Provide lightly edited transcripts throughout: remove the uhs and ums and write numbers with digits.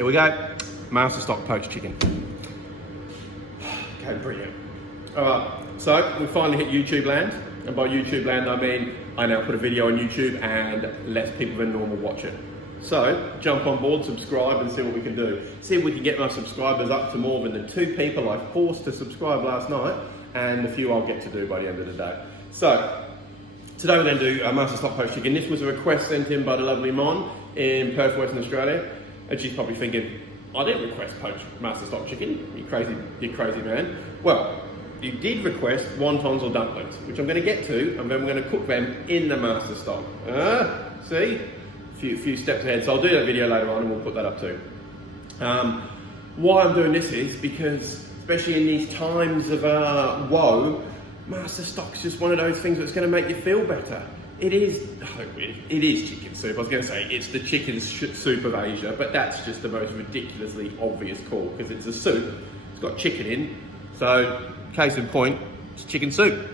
Here we go, master stock poached chicken. Okay, brilliant. All right, so we finally hit YouTube land. And by YouTube land, I mean I now put a video on YouTube and less people than normal watch it. So jump on board, subscribe, and see what we can do. See if we can get my subscribers up to more than the 2 people I forced to subscribe last night, and the few I'll get to do by the end of the day. So today we're going to do a master stock poached chicken. This was a request sent in by the lovely Mon in Perth, Western Australia, and she's probably thinking, I didn't request poached master stock chicken. You crazy man. Well, you did request wontons or dumplings, which I'm going to get to, and then we're going to cook them in the master stock. See? Few steps ahead. So I'll do that video later on and we'll put that up too. Why I'm doing this is because, especially in these times of woe, master stock's just one of those things that's going to make you feel better. It is chicken soup. I was going to say it's the chicken soup of Asia, but that's just the most ridiculously obvious call because it's a soup. It's got chicken in, so case in point, it's chicken soup.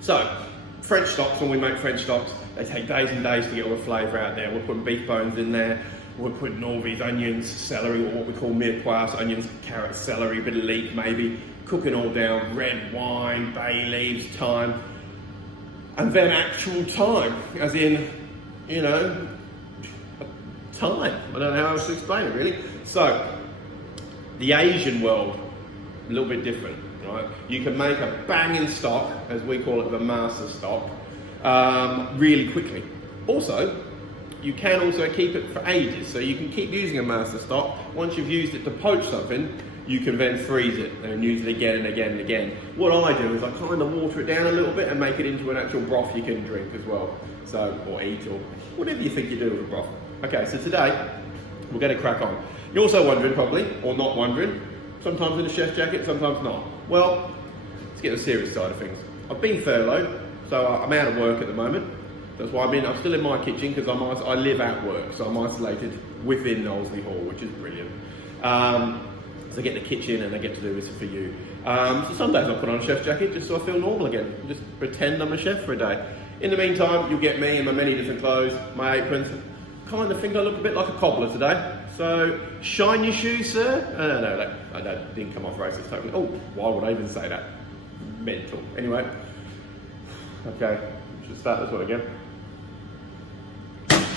So French stocks, when we make French stocks, they take days and days to get all the flavour out there. We're putting beef bones in there. We're putting all these onions, celery, or what we call mirepoix, onions, carrots, celery, bit of leek maybe, cooking all down, red wine, bay leaves, thyme, and then actual thyme, as in, you know, thyme. I don't know how else to explain it really. So, the Asian world, a little bit different, right? You can make a banging stock, as we call it, the master stock, really quickly. Also, you can also keep it for ages, so you can keep using a master stock. Once you've used it to poach something, you can then freeze it and use it again and again and again. What I do is I kind of water it down a little bit and make it into an actual broth you can drink as well. So, or eat, or whatever you think you do with a broth. Okay, so today, we're going to crack on. You're also wondering probably, or not wondering, sometimes in a chef jacket, sometimes not. Well, let's get the serious side of things. I've been furloughed, so I'm out of work at the moment. That's why I'm still in my kitchen because I live at work, so I'm isolated within Knowsley Hall, which is brilliant. So I get the kitchen and I get to do this for you. So some days I'll put on a chef jacket just so I feel normal again. Just pretend I'm a chef for a day. In the meantime, you'll get me in my many different clothes, my aprons. Kind of think I look a bit like a cobbler today. So, shine your shoes, sir. No, that didn't come off racist totally. Oh, why would I even say that? Mental. Anyway. Okay, should start this one again.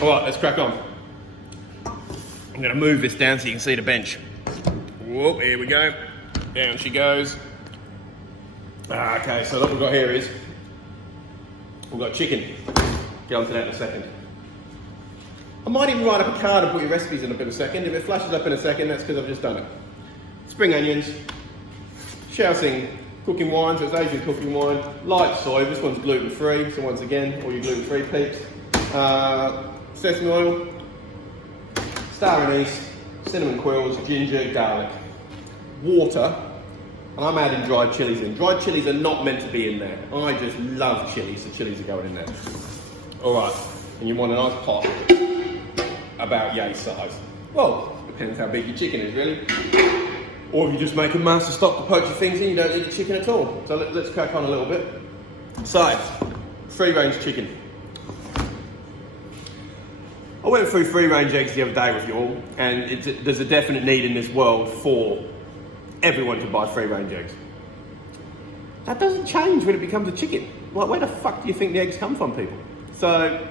All right, let's crack on. I'm going to move this down so you can see the bench. Whoa, here we go. Down she goes. Okay, so what we've got here is, we've got chicken. Get on to that in a second. I might even write up a card and put your recipes in a second. If it flashes up in a second, that's because I've just done it. Spring onions, Shaoxing cooking wine, so it's Asian cooking wine, light soy, this one's gluten-free, so once again, all your gluten-free peeps. Sesame oil, star anise, cinnamon quills, ginger, garlic, water, and I'm adding dried chilies in. Dried chilies are not meant to be in there. I just love chilies, so chilies are going in there. All right, and you want a nice pot, about yay size. Well, depends how big your chicken is really. Or if you just make a master stock to poach your things in, you don't need the chicken at all. So let's crack on a little bit. Sides, free range chicken. I went through free range eggs the other day with you all, and there's a definite need in this world for everyone to buy free range eggs. That doesn't change when it becomes a chicken. Like, where the fuck do you think the eggs come from, people? So,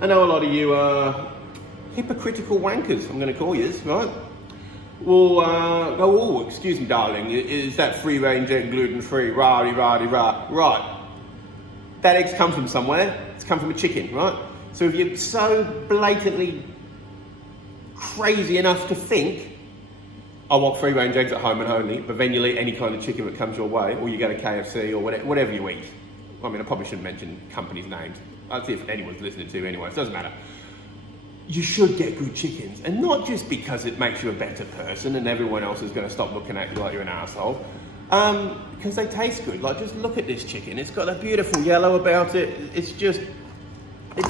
I know a lot of you are hypocritical wankers, I'm going to call you, right? Will go, oh, excuse me, darling, is that free range egg gluten-free? Rah-de-rah-de-rah. Right. That egg's come from somewhere. It's come from a chicken, right? So if you're so blatantly crazy enough to think, I want free range eggs at home and only, but then you'll eat any kind of chicken that comes your way, or you go to KFC or whatever you eat. I mean, I probably shouldn't mention companies' names. I'll see if anyone's listening to anyway, it doesn't matter. You should get good chickens, and not just because it makes you a better person and everyone else is going to stop looking at you like you're an asshole, because they taste good. Like, just look at this chicken. It's got a beautiful yellow about it. It's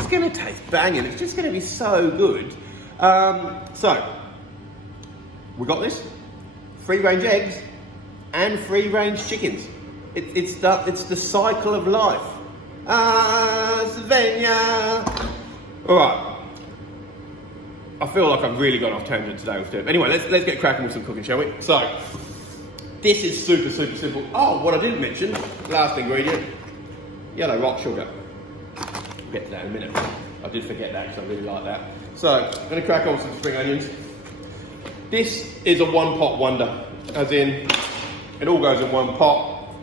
going to taste banging. It's just going to be so good. So, we got this. Free range eggs and free range chickens. It's the cycle of life. Slovenia. All right. I feel like I've really gone off tangent today with it. Anyway, let's get cracking with some cooking, shall we? So, this is super simple. Oh, what I didn't mention, last ingredient, yellow rock sugar. We'll get to that in a minute. I did forget that because I really like that. So, I'm going to crack on with some spring onions. This is a one pot wonder, as in, it all goes in one pot.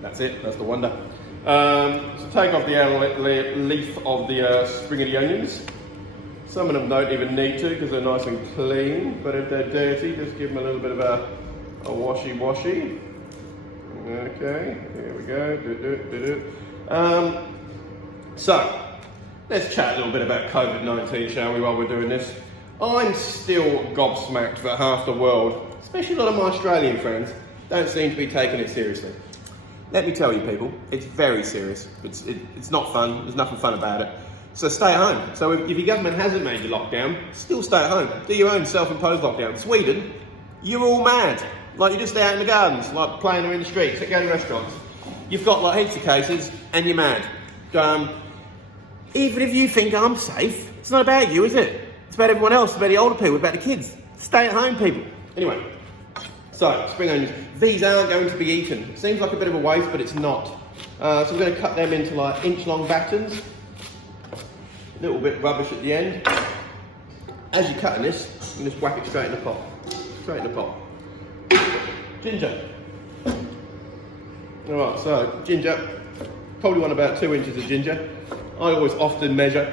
That's it, that's the wonder. So take off the outer leaf of the spring of the onions. Some of them don't even need to because they're nice and clean, but if they're dirty, just give them a little bit of a washy. Okay, here we go. So, let's chat a little bit about COVID-19, shall we, while we're doing this. I'm still gobsmacked that half the world, especially a lot of my Australian friends, don't seem to be taking it seriously. Let me tell you people, it's very serious. It's not fun, there's nothing fun about it. So stay at home. So if your government hasn't made you lockdown, still stay at home. Do your own self-imposed lockdown. Sweden, you're all mad. Like you're just out in the gardens, like playing or in the streets, going to restaurants. You've got like heaps of cases and you're mad. Even if you think I'm safe, it's not about you, is it? It's about everyone else, it's about the older people, about the kids. Stay at home, people. Anyway, so spring onions. These aren't going to be eaten. Seems like a bit of a waste, but it's not. So we're going to cut them into like inch-long battens. A little bit rubbish at the end. As you're cutting this, you just whack it straight in the pot. Straight in the pot. Ginger. Alright, so ginger. Probably want about 2 inches of ginger. I often measure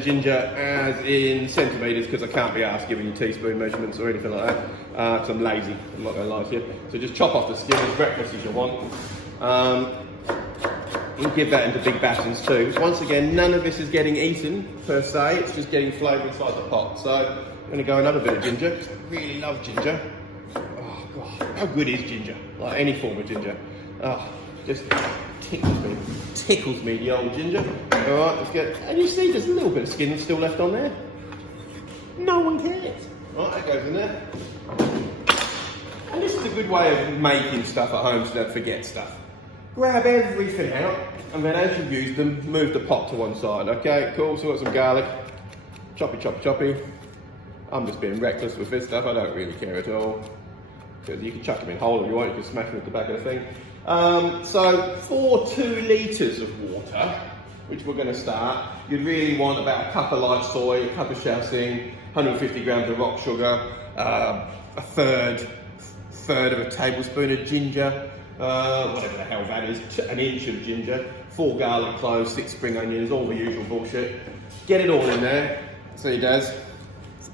ginger as in centimetres because I can't be asked giving you teaspoon measurements or anything like that because I'm lazy, I'm not going to lie to you. So just chop off the skin as reckless as you want. You give that into big battens too. Once again, none of this is getting eaten per se, it's just getting flavour inside the pot. So I'm going to go another bit of ginger. I really love ginger. Oh God, how good is ginger? Like any form of ginger. Oh, just tickles me, the old ginger. Alright, let's get, and you see there's a little bit of skin still left on there. No one cares. Right, that goes in there. And this is a good way of making stuff at home so you don't forget stuff. Grab everything out, and then as you've used them, move the pot to one side. Okay, cool, so we've got some garlic. Choppy. I'm just being reckless with this stuff, I don't really care at all. Because you can chuck them in whole if you want, you can smash them at the back of the thing. So for 2 litres of water, which we're going to start, you'd really want about a cup of light soy, a cup of shaoxing, 150 grams of rock sugar, a third of a tablespoon of ginger, whatever the hell that is, an inch of ginger, 4 garlic cloves, 6 spring onions, all the usual bullshit. Get it all in there. See, Daz?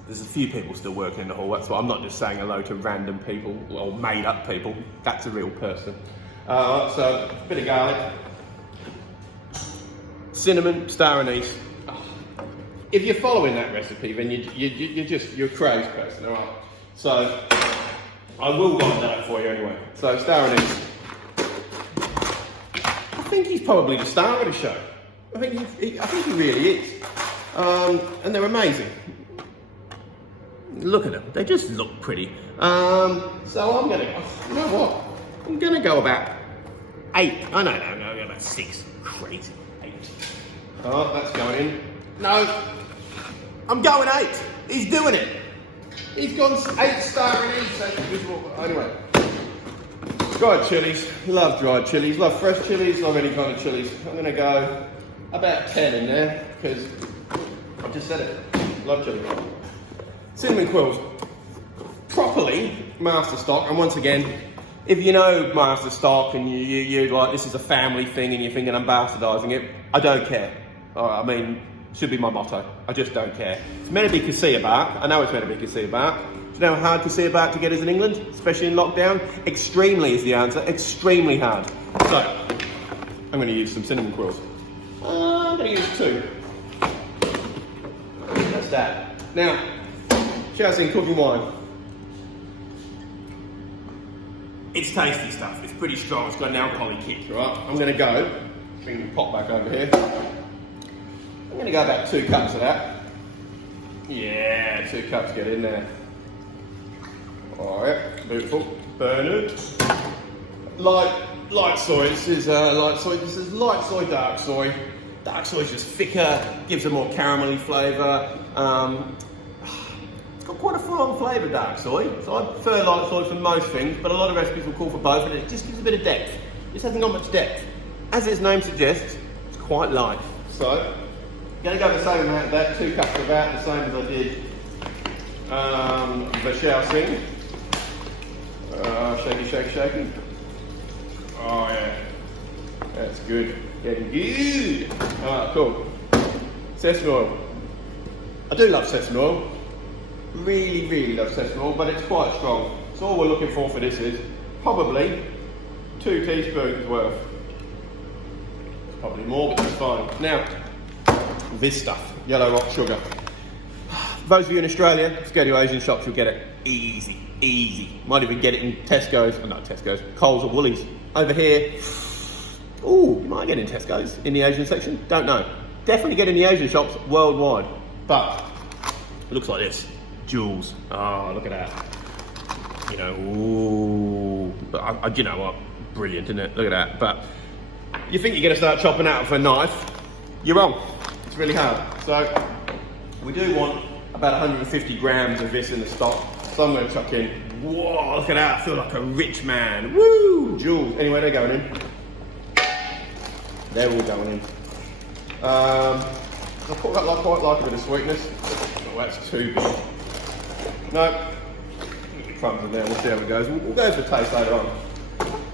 There's a few people still working in the hall, that's why I'm not just saying hello to random people, or made up people, that's a real person. So, a bit of garlic, cinnamon, star anise. Oh. If you're following that recipe, then you're a crazy person, alright? So, I will write that for you anyway. So, star anise. I think he's probably the star of the show. I think he really is. And they're amazing. Look at them, they just look pretty. So I'm gonna, you know what? I'm gonna go about 8. Oh no, about 6. Crazy, 8. Oh, that's going in. No, I'm going 8. He's doing it. He's gone 8 star in each. Anyway, dried chilies. Love dried chilies. Love fresh chilies. Love any kind of chilies. I'm gonna go about 10 in there because I just said it. Love chili. Cinnamon quills, properly master stock, and once again, if you know master stock and you're like, this is a family thing and you're thinking I'm bastardising it, I don't care. I mean, should be my motto, I just don't care. It's meant to be cassia bark, I know it's meant to be cassia bark. Do you know how hard cassia bark to get is in England, especially in lockdown? Extremely is the answer, extremely hard. So, I'm going to use some cinnamon quills. I'm going to use 2. That's that. Now, shaoxing cooking wine. It's tasty stuff, it's pretty strong, it's got an alcoholic kick, right? I'm going to go, bring the pot back over here. I'm going to go about 2 cups of that. Yeah, 2 cups get in there. Alright, beautiful. Burn it. Light soy, this is light soy, dark soy. Dark soy is just thicker, gives a more caramelly flavour. It's got quite a full-on flavour, dark soy. So I prefer light soy for most things, but a lot of recipes will call for both, and it just gives a bit of depth. This hasn't got much depth. As its name suggests, it's quite light. So, I'm going to go the same amount of that, 2 cups of that, the same as I did Finalizing. Shaky, shaky, shaky. Oh yeah, that's good. Getting good. Alright, cool. Sesame oil. I do love sesame oil. Really, really love sesame oil, but it's quite strong. So all we're looking for this is probably 2 teaspoons worth. It's probably more, but that's fine. Now, this stuff, yellow rock sugar. Those of you in Australia, just go to Asian shops, you'll get it easy, easy. Might even get it in Tesco's, or not Tesco's, Coles or Woolies. Over here, ooh, you might get it in Tesco's in the Asian section, don't know. Definitely get it in the Asian shops worldwide. But it looks like this, jewels. Oh, look at that. You know, ooh, but you know what? Brilliant, isn't it? Look at that. But you think you're going to start chopping out with a knife? You're wrong. It's really hard. So we do want about 150 grams of this in the stock. So I'm going to chuck in. Whoa, look at that. I feel like a rich man. Woo! Jewels. Anyway, they're going in. They're all going in. I quite like a bit of sweetness. Oh, that's too big. No. Crumbs in there. We'll see how it goes. We'll go for taste later on.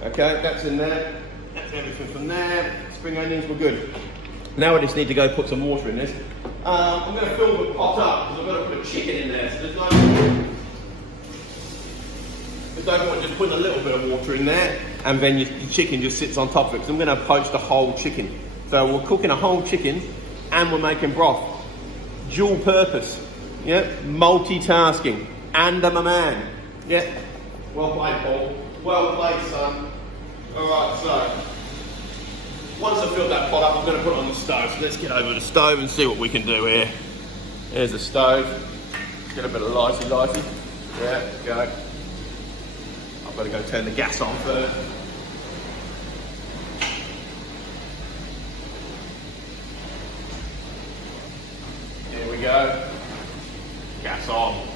Okay, that's in there. That's everything from there. Spring onions, we're good. Now I just need to go put some water in this. I'm going to fill the pot up because I've got to put a chicken in there. So there's no point just putting a little bit of water in there and then your chicken just sits on top of it. Because I'm going to poach the whole chicken. So we're cooking a whole chicken and we're making broth. Dual purpose. Yeah, multitasking. And I'm a man. Yeah. Well played, Paul. Well played, son. Alright, so once I've filled that pot up, I'm going to put it on the stove. So let's get over the stove and see what we can do here. Here's the stove. Get a bit of licey. Yeah, go. I've got to go turn the gas on first. Here we go. Gas on.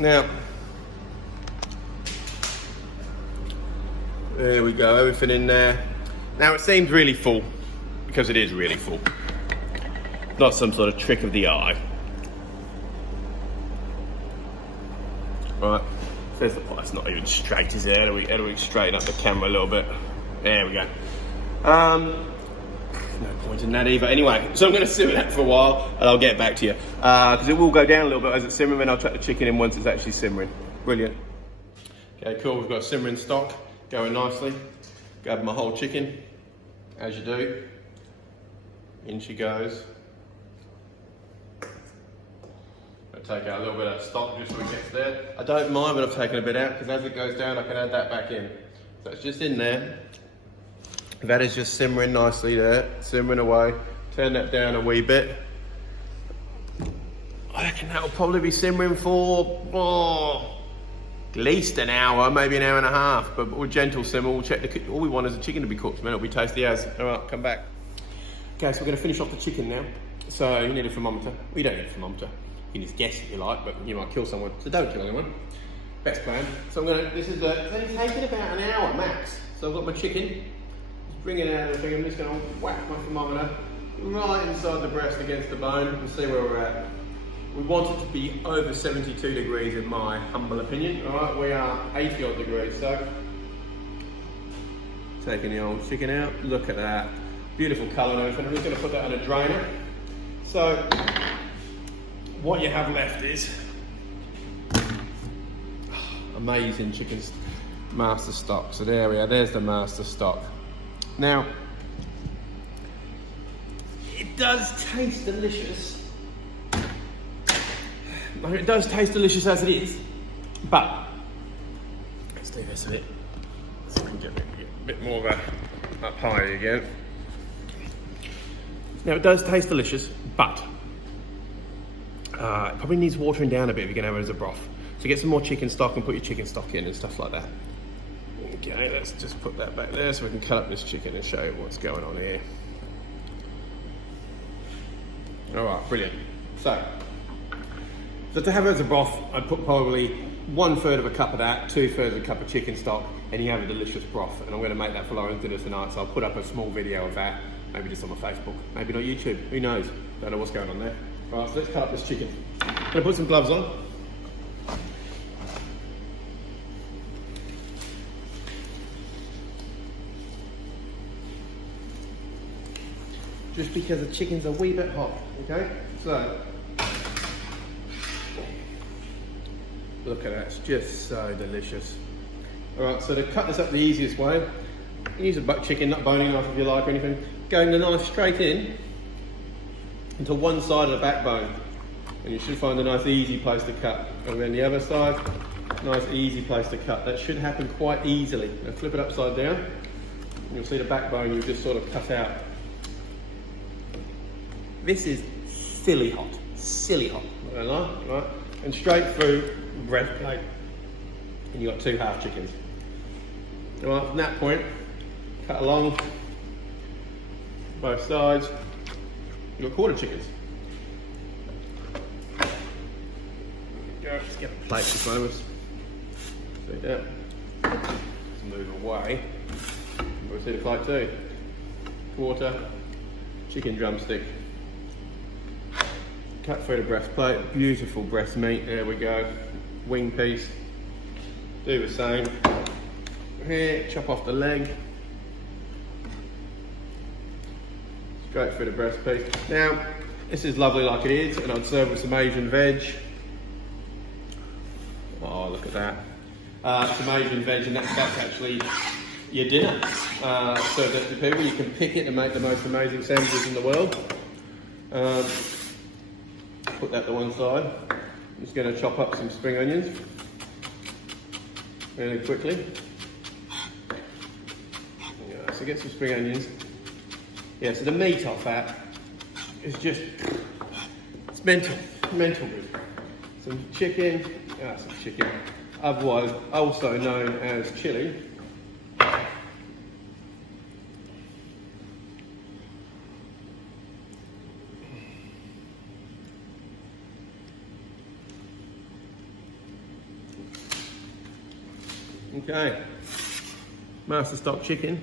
Now, there we go, everything in there. Now it seems really full, because it is really full. Not some sort of trick of the eye. Right, there's the pot. It's not even straight, is it? How do we straighten up the camera a little bit? There we go. No point in that either. Anyway, so I'm going to simmer that for a while and I'll get back to you. Because it will go down a little bit as it's simmering, and I'll chuck the chicken in once it's actually simmering. Brilliant. Okay, cool. We've got simmering stock going nicely. Grab my whole chicken, as you do. In she goes. I'll take out a little bit of that stock just so it gets there. I don't mind when I've taken a bit out, because as it goes down, I can add that back in. So it's just in there. That is just simmering nicely there, simmering away. Turn that down a wee bit. I reckon that'll probably be simmering for at least an hour, maybe an hour and a half. But with gentle simmer, we'll check all we want is the chicken to be cooked, man. It'll be tasty as. All right, come back. Okay, so we're going to finish off the chicken now. So you need a thermometer. Well, you don't need a thermometer. You can just guess if you like, but you might kill someone. So don't kill anyone. Best plan. So I'm going to. This is it's only taking about an hour max. So I've got my chicken. Bring it out of the thing. I'm just going to whack my thermometer right inside the breast against the bone and see where we're at. We want it to be over 72 degrees in my humble opinion. Alright, we are 80 odd degrees, so taking the old chicken out. Look at that. Beautiful colour and everything. I'm just going to put that on a drainer. So what you have left is amazing chicken master stock. So there we are, there's the master stock. Now, it does taste delicious. It does taste delicious as it is, but let's do this a bit. So we can get a bit more of a up high again. Now it does taste delicious, but it probably needs watering down a bit if you're gonna have it as a broth. So get some more chicken stock and put your chicken stock in and stuff like that. Okay, let's just put that back there so we can cut up this chicken and show you what's going on here. All right, brilliant. So to have it as a broth, I'd put probably 1/3 of a cup of that, 2/3 of a cup of chicken stock, and you have a delicious broth. And I'm going to make that for Lauren's dinner tonight, so I'll put up a small video of that, maybe just on my Facebook, maybe not YouTube, who knows? Don't know what's going on there. All right, so let's cut up this chicken. I'm going to put some gloves on. Just because the chicken's a wee bit hot, okay? So, look at that, it's just so delicious. All right, so to cut this up the easiest way, you can use a buck chicken, not boning knife if you like or anything. Going the knife straight in into one side of the backbone, and you should find a nice easy place to cut. And then the other side, nice easy place to cut. That should happen quite easily. Now flip it upside down, and you'll see the backbone you've just sort of cut out. This is silly hot, not gonna lie, right? And straight through breastplate, and you've got 2 half chickens. All right, from that point, cut along both sides. You've got quarter chickens. There we go, let's get a plate in front of us. See that? Let's move away. We'll see the plate too. Quarter chicken drumstick. Cut through the breastplate, beautiful breast meat, there we go. Wing piece, do the same. Here, chop off the leg. Straight through the breast piece. Now, this is lovely like it is, and I'd serve with some Asian veg. Oh, look at that. Some Asian veg, and that's actually your dinner. Serve that to people, you can pick it and make the most amazing sandwiches in the world. Put that to one side. I'm just going to chop up some spring onions really quickly. Yeah, so get some spring onions. Yeah, so the meat off that is just, it's mental good. Some chicken, otherwise also known as chili. Okay, master stock chicken.